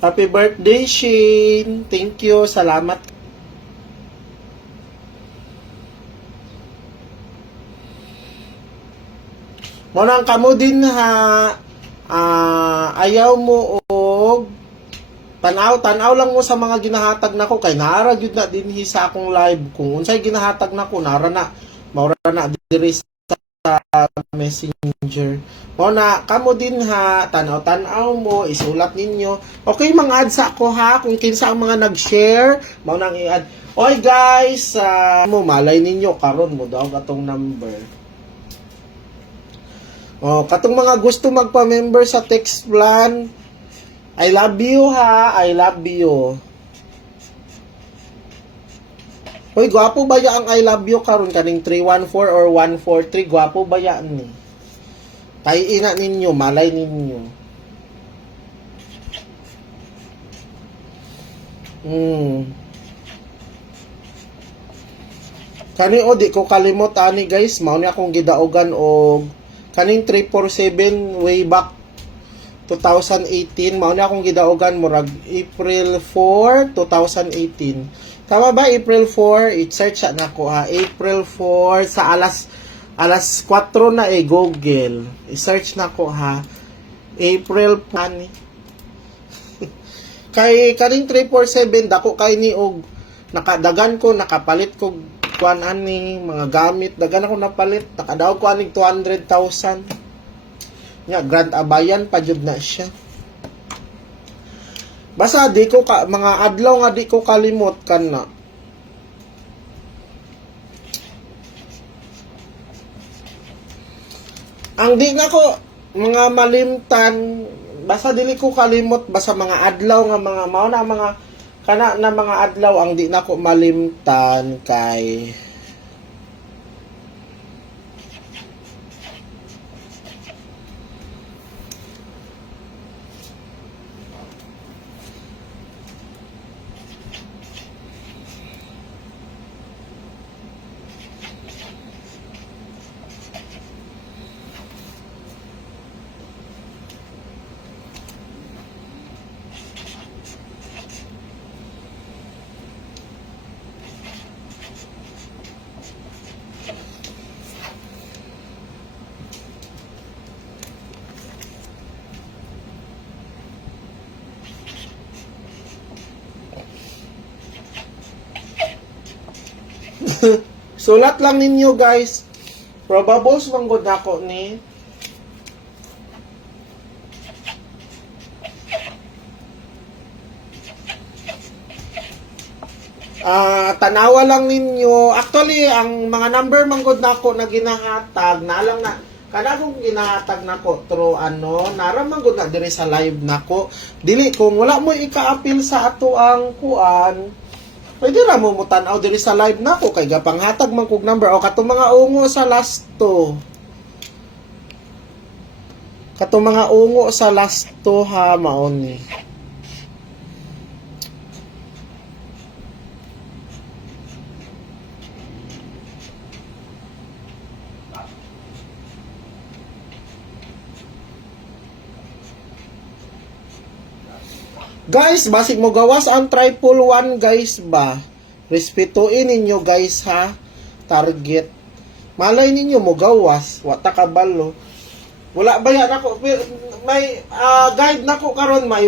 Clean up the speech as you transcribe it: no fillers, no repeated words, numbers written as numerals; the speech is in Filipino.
Happy birthday, Shane. Thank you. Salamat. Monang kamo din ha. Ayaw mo og tanaw lang mo sa mga ginahatag nako kay nara gyud na dinhi sa akong live. Kung unsay ginahatag nako nara na maura na diri sa Messenger. Mo na kamo din ha, tanaw mo, isulat ninyo. Okay, mga add sa ako ha kung kinsa ang mga nag-share, mao nang i-add. Oy guys, mo malay ninyo karon mo daw atong number. Oh, katong mga gusto magpa-member sa text plan, I love you ha, I love you. Hoy, gwapo ba ya ang I love you karon kaning 314 or 143? Gwapo ba ya ni? Kay ina ninyo, malay ninyo. Kani o di ko kalimot ani guys, mao ni akong gidaogan og kaning 347 way back 2018, mao na akong gidaogan murag April 4, 2018. Tama ba April 4? I-search na ko ha. April 4 sa alas 4 na Google. I-search na ko ha. April ani. Kay kaning 347 dako kay ni og nakadagan ko nakapalit ko kuan ani mga gamit dagan ako napalit nakadaog ko aning 200,000 nga Grand Abayan pa jud na siya. Basta di ko mga adlaw nga di ko kalimot kana. Ang di nga ko mga malimtan basta dili ko kalimot basta mga adlaw nga mga mao na mga kana na mga adlaw ang di na ko malimtan kay sulat lang ninyo guys. Probables manggod ako ni tanawa lang ninyo. Actually, ang mga number manggod nako na ginahatag na lang na kada kung ginahatag nako through nara manggod na diri sa live nako. Dili kung wala mo ika-appeal sa ato ang kuan, pwede ra mo mutanaw diri sa live nako kay gapanghatag man kog number o katong mga ungo sa last to. Katong mga ungo sa last to ha maon ni. Guys, basig mo gawas ang 111 guys ba. Respetuin ninyo guys ha. Target. Malay ninyo mo gawas, wa ta kabalo. Wala ba yan ako may guide nako karon may